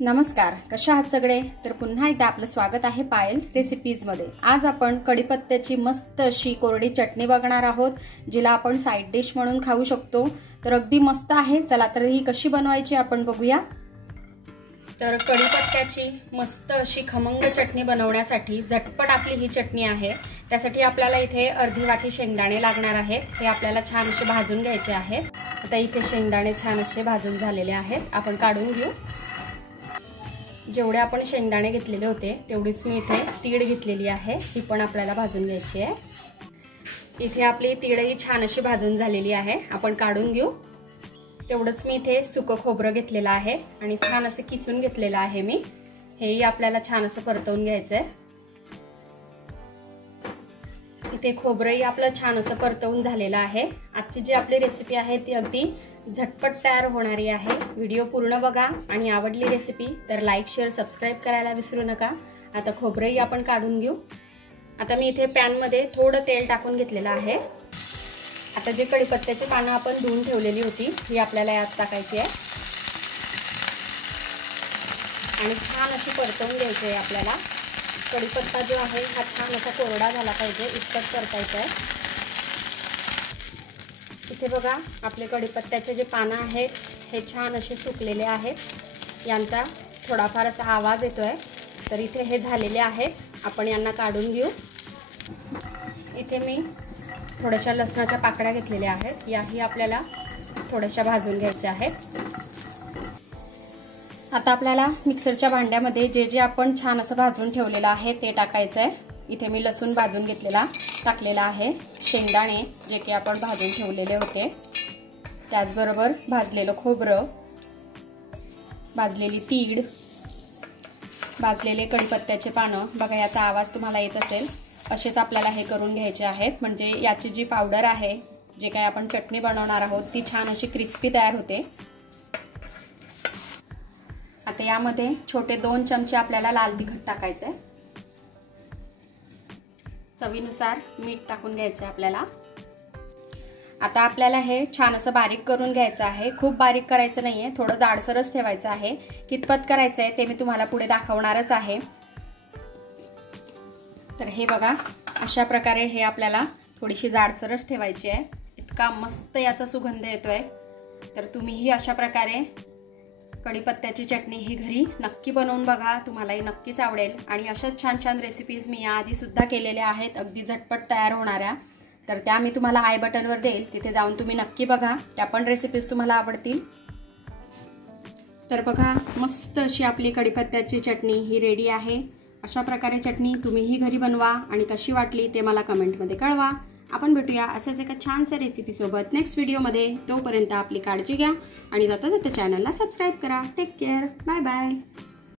नमस्कार, कशा आहात सगळे? तर पुन्हा एकदा आपलं स्वागत आहे पायल रेसिपीज मध्ये। आज आपण कढीपत्त्याची मस्त अशी कोरडी चटणी बघणार आहोत, जिला आपण साइड डिश म्हणून खाऊ शकतो। तर अगदी मस्त आहे। चला तर ही कशी बनवायची आपण बघूया। तर कढीपत्त्याची मस्त अशी खमंग चटणी बनवण्यासाठी झटपट आपली ही चटणी आहे। त्यासाठी आपल्याला इथे अर्धी वाटी शेंगदाणे लागणार आहेत। हे आपल्याला छान असे भाजून घ्यायचे आहेत। आता इथे शेंगदाणे छान असे भाजून झालेले आहेत, आपण काढून घेऊ। जेवढे आपण शेंगदाणे घेतलेले होते तेवढीच मी इथे तीळ घेतलेली आहे, ही पण आपल्याला भाजून घ्यायची आहे। इथे आपली तीळही छान अशी भाजून झालेली आहे, आपण काढून घेऊ। तेवढंच मी इथे सुकं खोबरं घेतलेलं आहे आणि छान असं किसून घेतलेलं आहे मी। हेही आपल्याला छान असं परतवून घ्यायचं आहे। इथे खोबरंही आपलं छान असं परतवून झालेलं आहे। आजची जी आपली रेसिपी आहे ती अगदी झटपट तयार होणारी आहे। व्हिडिओ पूर्ण बघा आणि आवडली रेसिपी तर लाईक शेअर सबस्क्राइब करायला विसरू नका। आता खोबरंही आपण काढून घेऊ। आता मी इथे पॅन मध्ये थोडं तेल टाकून घेतलेलं आहे। आता जे कढीपत्त्याची पानं आपण धुवून ठेवलेली होती ही आपल्याला यात टाकायची आहे आणि छान अशी परतवून घ्यायची आहे। आपल्याला कढीपत्ता जो आहे हा छान असा कोरडा झाला पाहिजे, इतकंच परतायचं आहे। इथे बघा आपले कढीपत्त्याचे जे पानं आहेत हे छान असे सुकलेले आहेत। यांचा थोडाफार असा आवाज येतोय। तर इथे हे झालेले आहेत, आपण यांना काढून घेऊ। इथे मी थोड्याशा लसणाच्या पाकळ्या घेतलेल्या आहेत, याही आपल्याला थोड्याशा भाजून घ्यायच्या आहेत। आता आपल्याला मिक्सरच्या भांड्यामध्ये जे जे आपण छान असं भाजून ठेवलेलं आहे ते टाकायचं आहे। इथे मी लसूण भाजून घेतलेला टाकलेला आहे, शेंगदाणे जे की आपण भाजून ठेवलेले होते, त्याचबरोबर भाजलेलं खोबरं, भाजलेली तीळ, भाजलेले कढीपत्त्याचे पानं। बघा याचा आवाज तुम्हाला येत असेल। असेच आपल्याला हे करून घ्यायचे आहेत, म्हणजे याची जी पावडर आहे जे काही आपण चटणी बनवणार आहोत ती छान अशी क्रिस्पी तयार होते। आता यामध्ये छोटे 2 चमचे आपल्याला लाल तिखट टाकायचे आहे। चवीनुसार मीठ टाकून घ्यायचं आहे आपल्याला। आता आपल्याला हे छान असं बारीक करून घ्यायचं आहे। खूप बारीक करायचं नाहीये, थोडं जाडसरच ठेवायचं आहे। कितपत करायचं आहे ते मी तुम्हाला पुढे दाखवणारच आहे। तर हे बघा अशा प्रकारे हे आपल्याला थोडीशी जाडसरच ठेवायची आहे। इतका मस्त याचा सुगंध येतोय। तर तुम्हीही अशा प्रकारे कढीपत्त्याची चटणी ही घरी नक्की बनवून बघा, तुम्हालाही नक्कीच आवडेल। आणि अशाच छान छान रेसिपीज मी याआधी सुद्धा केलेल्या आहेत, अगदी झटपट तयार होणाऱ्या। तर त्या मी तुम्हाला आय बटनवर देईल, तिथे जाऊन तुम्ही नक्की बघा, त्या पण रेसिपीज तुम्हाला आवडतील। तर बघा मस्त अशी आपली कढीपत्त्याची चटणी ही रेडी आहे। अशा प्रकारे चटणी तुम्हीही घरी बनवा आणि कशी वाटली ते मला कमेंटमध्ये कळवा। आपण भेटूया असेच एका छानशा रेसिपी सोबत नेक्स्ट व्हिडिओमध्ये। तोपर्यंत आपली काळजी घ्या आणि जाता जाता चॅनलला सबस्क्राइब करा। Take care, bye bye.